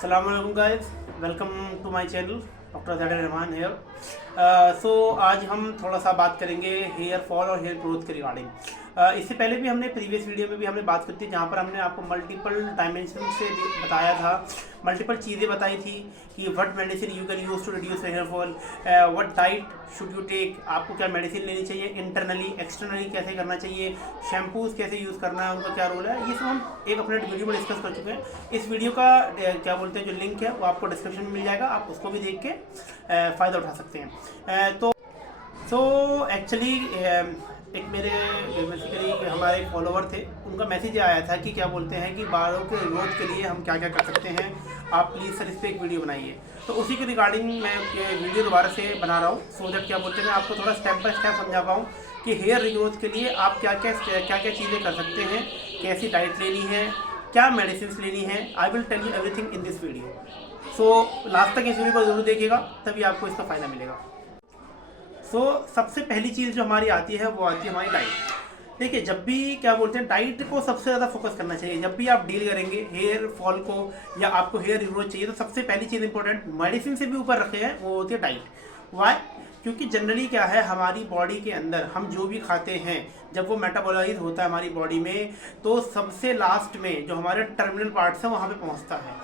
अस्सलाम वालेकुम guys, welcome to my channel doctor Zaid Rahman here. So आज हम थोड़ा सा बात करेंगे हेयर फॉल और हेयर ग्रोथ के रिगार्डिंग। इससे पहले भी हमने प्रीवियस वीडियो में भी हमने बात की थी, जहाँ पर हमने आपको मल्टीपल डायमेंशन से बताया था, मल्टीपल चीज़ें बताई थी कि what medicine you can use to reduce hair fall, what diet should you take, आपको क्या मेडिसिन लेनी चाहिए, इंटरनली एक्सटर्नली कैसे करना चाहिए, शैम्पूज़ कैसे यूज़ करना है, उनका क्या रोल है, ये सब हम एक अपने वीडियो में डिस्कस कर चुके हैं। इस वीडियो का क्या बोलते हैं जो लिंक है वो आपको डिस्क्रिप्शन में मिल जाएगा, आप उसको भी देख के फ़ायदा उठा सकते हैं। तो एक्चुअली एक मेरे बेसिकली हमारे फॉलोवर थे, उनका मैसेज आया था कि क्या बोलते हैं कि बालों के ग्रोथ के लिए हम क्या क्या कर सकते हैं, आप प्लीज़ सर इस पर एक वीडियो बनाइए। तो उसी के रिगार्डिंग मैं वीडियो दोबारा से बना रहा हूँ, सो दैट क्या बोलते हैं मैं आपको थोड़ा स्टेप बाय स्टेप समझा पाऊँ कि हेयर रिग्रोथ के लिए आप क्या क्या चीज़ें कर सकते हैं, कैसी डाइट लेनी है, क्या मेडिसिन लेनी है। I will tell you everything in this video. So last तक इस वीडियो को जरूर देखिएगा, तभी आपको इसका फ़ायदा मिलेगा। सो सबसे पहली चीज़ जो हमारी आती है वो आती है हमारी डाइट। देखिए, जब भी क्या बोलते हैं डाइट को सबसे ज़्यादा फोकस करना चाहिए। जब भी आप डील करेंगे हेयर फॉल को या आपको हेयर रिग्रोथ चाहिए, तो सबसे पहली चीज़ इंपॉर्टेंट मेडिसिन से भी ऊपर रखे हैं वो होती है डाइट। वाई? क्योंकि जनरली क्या है, हमारी बॉडी के अंदर हम जो भी खाते हैं, जब वो मेटाबॉलाइज होता है हमारी बॉडी में, तो सबसे लास्ट में जो हमारे टर्मिनल पार्ट्स हैं वहाँ पे पहुँचता है।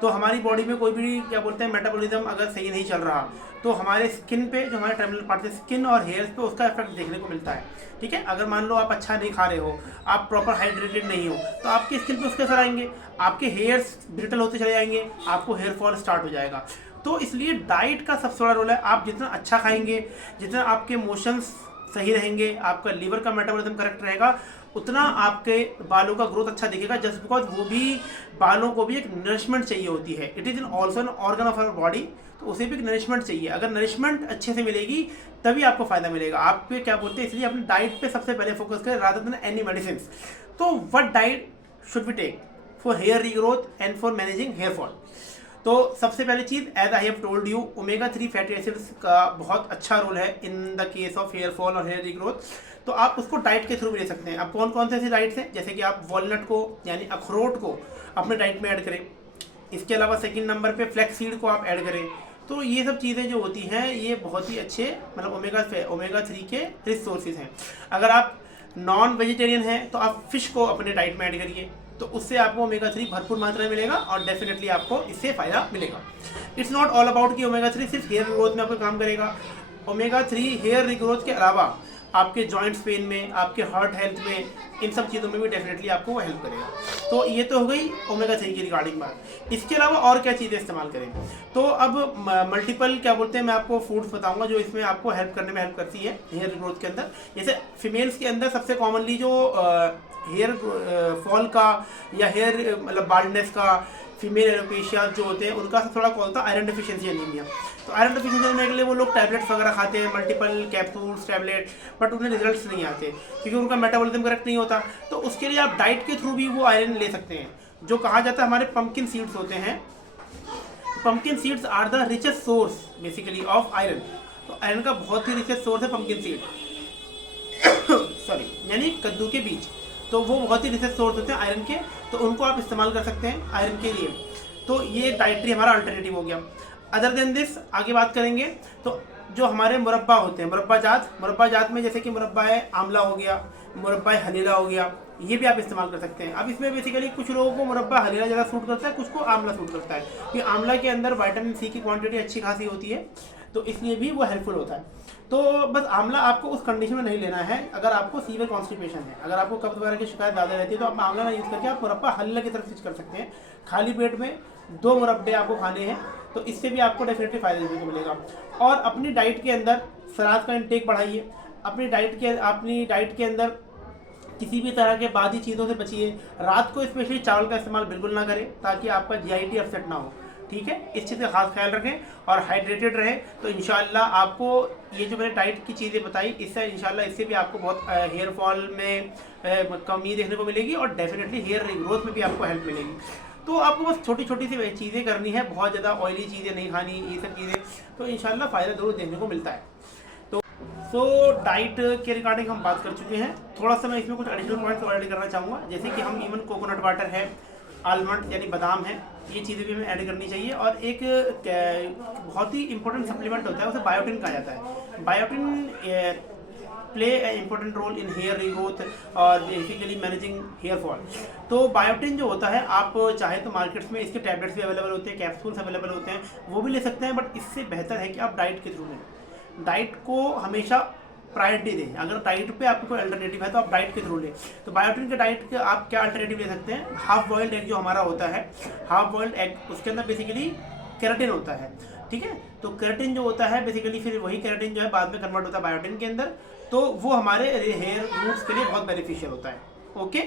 तो हमारी बॉडी में कोई भी क्या बोलते हैं मेटाबॉलिज्म अगर सही नहीं चल रहा, तो हमारे स्किन पे, जो हमारे टर्मिनल पार्ट है स्किन और हेयर्स पे, उसका इफेक्ट देखने को मिलता है। ठीक है, अगर मान लो आप अच्छा नहीं खा रहे हो, आप प्रॉपर हाइड्रेटेड नहीं हो, तो आपकी स्किन पे उसके असर आएंगे, आपके हेयर्स ब्रिटल होते चले जाएंगे, आपको हेयर फॉल स्टार्ट हो जाएगा। तो इसलिए डाइट का सबसे बड़ा रोल है। आप जितना अच्छा खाएंगे, जितना आपके मोशंस सही रहेंगे, आपका लीवर का मेटाबॉलिज्म करेक्ट रहेगा, उतना आपके बालों का ग्रोथ अच्छा दिखेगा। जस्ट बिकॉज वो भी बालों को भी एक नरिशमेंट चाहिए होती है, it is in also an organ of our body, तो उसे भी एक नरिशमेंट चाहिए। अगर नरिशमेंट अच्छे से मिलेगी तभी आपको फायदा मिलेगा। आप पे क्या बोलते हैं, इसलिए अपनी डाइट पे सबसे पहले फोकस करें रादर देन एनी मेडिसिन। तो what diet should be take for hair regrowth and for managing hair fall? तो सबसे पहली चीज़, as I have told you, omega 3 fatty acids का बहुत अच्छा रोल है in the case of hair fall और हेयर रिग्रोथ। तो आप उसको डाइट के थ्रू भी ले सकते हैं। अब कौन कौन से ऐसी डाइट्स हैं, जैसे कि आप वॉलनट को यानी अखरोट को अपने डाइट में ऐड करें। इसके अलावा सेकंड नंबर पे फ्लैक्स सीड को आप ऐड करें। तो ये सब चीज़ें जो होती हैं ये बहुत ही अच्छे मतलब ओमेगा 3 के रिच सोर्सेज हैं। अगर आप नॉन वेजिटेरियन हैं तो आप फिश को अपने डाइट में ऐड करिए, तो उससे आपको ओमेगा 3 भरपूर मात्रा में मिलेगा और डेफिनेटली आपको इससे फ़ायदा मिलेगा। इट्स नॉट ऑल अबाउट कि ओमेगा 3 सिर्फ हेयर ग्रोथ में आपको काम करेगा। ओमेगा 3 हेयर रिग्रोथ के अलावा आपके जॉइंट्स पेन में, आपके हार्ट हेल्थ में, इन सब चीज़ों में भी डेफिनेटली आपको वो हेल्प करेगा। तो ये तो हो गई ओमेगा 3 की रिगार्डिंग बात। इसके अलावा और क्या चीज़ें इस्तेमाल करें? तो अब मल्टीपल क्या बोलते हैं मैं आपको फूड्स बताऊंगा जो इसमें आपको हेल्प करने में हेल्प करती है हेयर ग्रोथ के अंदर। जैसे फीमेल्स के अंदर सबसे कॉमनली जो हेयर फॉल का या हेयर मतलब बाल्डनेस का, फीमेल एलोपेशिया जो होते हैं, उनका थोड़ा कौन था आयरन डेफिशिएंसी एनीमिया। तो आयरन डेफिशिएंसी होने के लिए वो लोग टैबलेट्स वगैरह खाते हैं, मल्टीपल कैप्सूल्स टैबलेट, बट उन्हें रिजल्ट्स नहीं आते क्योंकि उनका मेटाबॉलिज्म करेक्ट नहीं होता। तो उसके लिए आप डाइट के थ्रू भी वो आयरन ले सकते हैं। जो कहा जाता है हमारे पंपकिन सीड्स होते हैं, pumpkin seeds are the richest source basically of iron. तो आयरन का बहुत ही रिचेस्ट सोर्स है पंपकिन सीड सॉरी यानी कद्दू के बीज। तो वो बहुत ही रिचेस्ट सोर्स होते हैं आयरन के, तो उनको आप इस्तेमाल कर सकते हैं आयरन के लिए। तो ये डाइटरी हमारा अल्टरनेटिव हो गया। अदर देन दिस आगे बात करेंगे तो जो हमारे मुरब्बा होते हैं, मुरब्बा जात में जैसे कि मुरब्बा है आंवला हो गया, मुरब्बा हनीरा हो गया, ये भी आप इस्तेमाल कर सकते हैं। अब इसमें बेसिकली कुछ लोगों को मुरब्बा हनीरा ज़्यादा सूट करता है, कुछ को आंवला सूट करता है, क्योंकि आंवला के अंदर विटामिन सी की क्वांटिटी अच्छी खासी होती है, तो इसलिए भी वो हेल्पफुल होता है। तो बस आंवला आपको उस कंडीशन में नहीं लेना है अगर आपको सीवियर कॉन्स्टिपेशन है, अगर आपको कब्ज वगैरह की शिकायत ज़्यादा रहती है, तो आप आंवला ना यूज़ करके आप मुरब्बा हल्ला की तरफ स्विच कर सकते हैं। खाली पेट में 2 मुरब्बे आपको खाने हैं, तो इससे भी आपको डेफिनेटली फ़ायदा देखने को मिलेगा। और अपनी डाइट के अंदर सलाद का इंटेक बढ़ाइए। अपनी डाइट के अंदर किसी भी तरह के बादी चीज़ों से बचिए। रात को स्पेशली चावल का इस्तेमाल बिल्कुल ना करें ताकि आपका जीआईटी अपसेट ना हो। ठीक है, इस चीज़ का खास ख्याल रखें और हाइड्रेटेड रहे। तो इंशाल्लाह आपको ये जो मैंने डाइट की चीज़ें बताई, इससे इंशाल्लाह इससे भी आपको बहुत हेयर फॉल में कमी देखने को मिलेगी और डेफिनेटली हेयर रिग्रोथ में भी आपको हेल्प मिलेगी। तो आपको बस छोटी छोटी सी चीज़ें करनी है, बहुत ज़्यादा ऑयली चीज़ें नहीं खानी, ये सब चीज़ें, तो इंशाल्लाह फ़ायदा जरूर देखने को मिलता है। तो डाइट के रिगार्डिंग हम बात कर चुके हैं। थोड़ा सा मैं इसमें कुछ एडिशनल पॉइंट्स ऐड करना चाहूँगा, जैसे कि हम इवन कोकोनट वाटर है, आलमंड यानी बादाम है, ये चीज़ें भी हमें ऐड करनी चाहिए। और एक बहुत ही इंपॉर्टेंट सप्लीमेंट होता है, उसे बायोटिन कहा जाता है। Biotin play important role in hair regrowth और बेसिकली मैनेजिंग हेयर फॉल। तो बायोटिन जो होता है, आप चाहे तो मार्केट्स में इसके टैबलेट्स भी अवेलेबल होते हैं, कैप्सूल्स अवेलेबल होते हैं, वो भी ले सकते हैं, बट इससे बेहतर है कि आप डाइट के थ्रू लें। डाइट को हमेशा प्रायोरिटी दें। अगर डाइट पे आपको कोई अल्टरनेटिव है तो आप डाइट के थ्रू लें। तो बायोटिन के डाइट के आप क्या अल्टरनेटिव ले सकते हैं? हाफ बॉइल्ड एग जो हमारा होता है, हाफ बॉइल्ड एग, उसके अंदर बेसिकली केराटिन होता है, ठीक है। तो केराटिन जो होता है बेसिकली, फिर वही केराटिन जो है बाद में कन्वर्ट होता है बायोटिन के अंदर, तो वो हमारे हेयर रूट्स के लिए बहुत बेनिफिशियल होता है। Okay,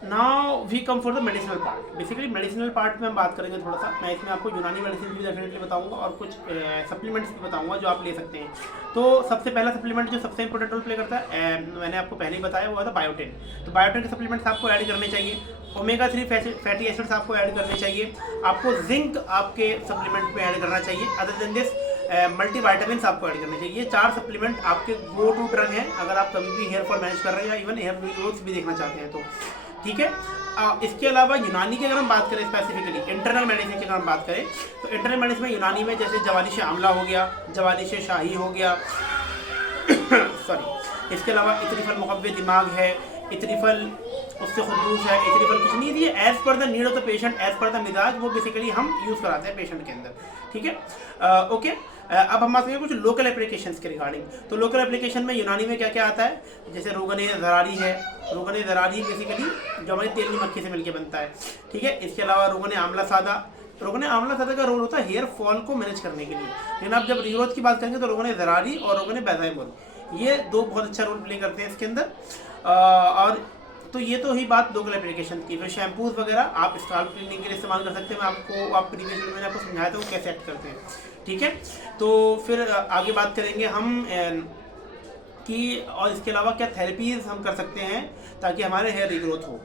now we come for the medicinal part. Basically medicinal part में हम बात करेंगे थोड़ा सा। मैं इसमें आपको यूनानी मेडिसिन भी डेफिनेटली बताऊंगा और कुछ सप्लीमेंट्स भी बताऊंगा जो आप ले सकते हैं। तो सबसे पहला सप्लीमेंट जो सबसे इंपॉर्टेंट रोल प्ले करता है, मैंने आपको पहले ही बताया, हुआ था बायोटिन। तो बायोटिन के सप्लीमेंट्स आपको ऐड करने चाहिए। ओमेगा 3 फैटी एसिड्स आपको ऐड करने चाहिए। आपको जिंक आपके सप्लीमेंट में ऐड करना चाहिए। Other than this multi vitamin आपको ऐड करने चाहिए। ये 4 सप्लीमेंट आपके गो टू ड्रग हैं अगर आप कभी भी हेयर फॉल मैनेज कर रहे हैं या इवन हेयर ग्रोथ भी देखना चाहते हैं तो, ठीक है। इसके अलावा यूनानी की अगर हम बात करें, स्पेसिफिकली इंटरनल मेडिसिन की अगर हम बात करें, तो इंटरनल मेडिसिन में यूनानी में जैसे जवानिश आंवला हो गया, जवानिश शाही हो गया सॉरी, इसके अलावा इतरीफल मुकव्वे दिमाग है, इतरीफल उससे खुदूस है, इतरीफल कुछ नहीं है, as per the need of the patient, as per the मिजाज, वो बेसिकली हम यूज़ कराते हैं पेशेंट के अंदर, ठीक है। ओके, अब हम बात करेंगे कुछ लोकल एप्लीकेशंस के रिगार्डिंग। तो लोकल एप्लीकेशन में यूनानी में क्या क्या आता है, जैसे रोगन ज़रारी है। रोगन ज़रारी बेसिकली जो हमारी तेली मक्खी से मिलकर बनता है, ठीक है। इसके अलावा रोगन आंवला सादा। रोगन आंवला सादा का रोल होता है हेयर फॉल को मैनेज करने के लिए, लेकिन आप जब रीग्रोथ की बात करेंगे तो रोगन ज़रारी और रोगन बैज़ाइमुल, ये 2 बहुत अच्छा रोल प्ले करते हैं इसके अंदर। और तो ये तो ही बात लोकल एप्लीकेशन की। फिर शैम्पूज वगैरह आप स्काल्प क्लीनिंग के लिए इस्तेमाल कर सकते हैं। आप प्रीवियस वीडियो में आपको समझाया था वो कैसे एक्ट करते हैं, ठीक है। तो फिर आगे बात करेंगे हम कि और इसके अलावा क्या थेरेपीज हम कर सकते हैं ताकि हमारे हेयर रीग्रोथ हो।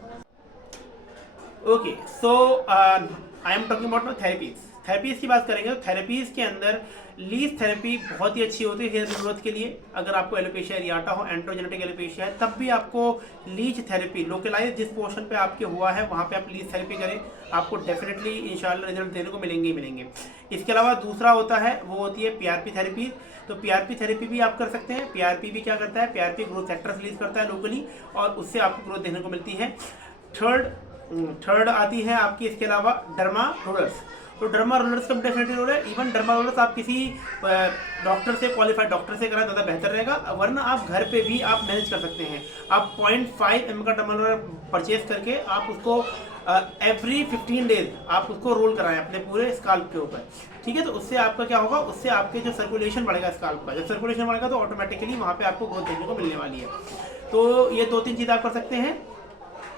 Okay, so I am talking about therapies. Therapies की बात करेंगे तो थेरेपीज़ के अंदर लीज थेरेपी बहुत ही अच्छी होती है हेयर ग्रोथ के लिए। अगर आपको एलोपेशिया एरियाटा हो, एंड्रोजेनेटिक एलोपेशिया है, तब भी आपको लीज थेरेपी, लोकलाइज जिस पोर्शन पे आपके हुआ है वहाँ पे आप लीज थेरेपी करें, आपको डेफिनेटली इंशाल्लाह रिजल्ट देने को मिलेंगे ही मिलेंगे। इसके अलावा दूसरा होता है, वो होती है पीआरपी थेरेपी। तो पीआरपी थेरेपी भी आप कर सकते हैं। पीआरपी भी क्या करता है, पीआरपी ग्रोथ फैक्टर्स रिलीज करता है लोकली, और उससे आपको ग्रोथ देखने को मिलती है। थर्ड आती है आपकी इसके अलावा डर्मा रोलर्स। तो डर्मा रोलर्स का डेफिनेटली रोल है। इवन डर्मा रोलर्स आप किसी डॉक्टर से, क्वालिफाइड डॉक्टर से कराएं ज़्यादा बेहतर रहेगा, वरना आप घर पे भी आप मैनेज कर सकते हैं। आप 0.5 ml का डर्मा रोलर परचेज करके आप उसको एवरी 15 डेज आप उसको रोल कराएं अपने पूरे स्काल्प के ऊपर, ठीक है। तो उससे आपका क्या होगा, उससे आपके जो सर्कुलेशन बढ़ेगा स्काल्प का, जब सर्कुलेशन बढ़ेगा तो ऑटोमेटिकली वहाँ पे आपको ग्रोथ देखने को मिलने वाली है। तो ये 2-3 चीज़ आप कर सकते हैं।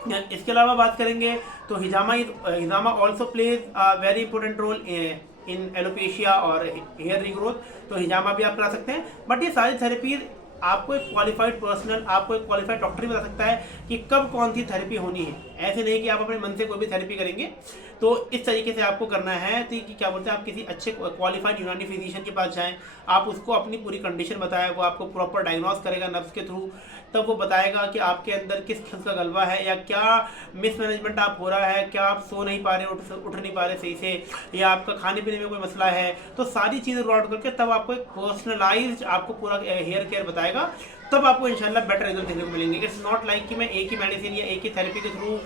इसके अलावा बात करेंगे तो हिजामा also plays very important role in alopecia और हेयर रीग्रोथ। तो हिजामा भी आप करा सकते हैं। बट ये सारी थेरेपीज आपको एक क्वालिफाइड पर्सनल, आपको एक क्वालिफाइड डॉक्टर ही बता सकता है कि कब कौन सी थेरेपी होनी है। ऐसे नहीं कि आप अपने मन से कोई भी थेरेपी करेंगे। तो इस तरीके से आपको करना है तो कि क्या बोलते हैं, आप किसी अच्छे क्वालिफाइड यूनानी फिजिशियन के पास जाएं, आप उसको अपनी पूरी कंडीशन बताएं, वो आपको प्रॉपर डायग्नोस करेगा नर्व्स के थ्रू, तब वो बताएगा कि आपके अंदर किस किस्म का गलबा है, या क्या मिसमैनेजमेंट आप हो रहा है, क्या आप सो नहीं पा रहे, उठ नहीं पा रहे सही से, या आपका खाने पीने में कोई मसला है। तो सारी चीज़ें रूल आउट करके तब आपको एक पर्सनलाइज्ड आपको पूरा हेयर केयर बताएगा, तब आपको इंशाल्लाह बेटर रिजल्ट देखने को मिलेंगे। इट्स नॉट लाइक कि मैं एक ही मेडिसिन या एक ही थेरेपी के थ्रू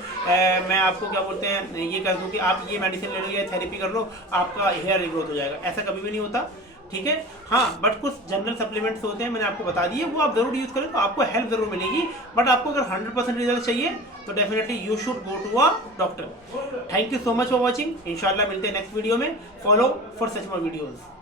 मैं आपको क्या बोलते हैं ये कर दूँ कि आप ये मेडिसिन ले लो या थेरेपी कर लो आपका हेयर रिग्रोथ हो जाएगा, ऐसा कभी भी नहीं होता, ठीक है। हाँ, बट कुछ जनरल सप्लीमेंट्स होते हैं, मैंने आपको बता दिए, वो आप जरूर यूज़ करें तो आपको हेल्प जरूर मिलेगी। बट आपको अगर 100% रिजल्ट चाहिए तो definitely you should go to a doctor. Thank you so much for watching. इंशाल्लाह मिलते हैं नेक्स्ट वीडियो में। Follow for such more videos.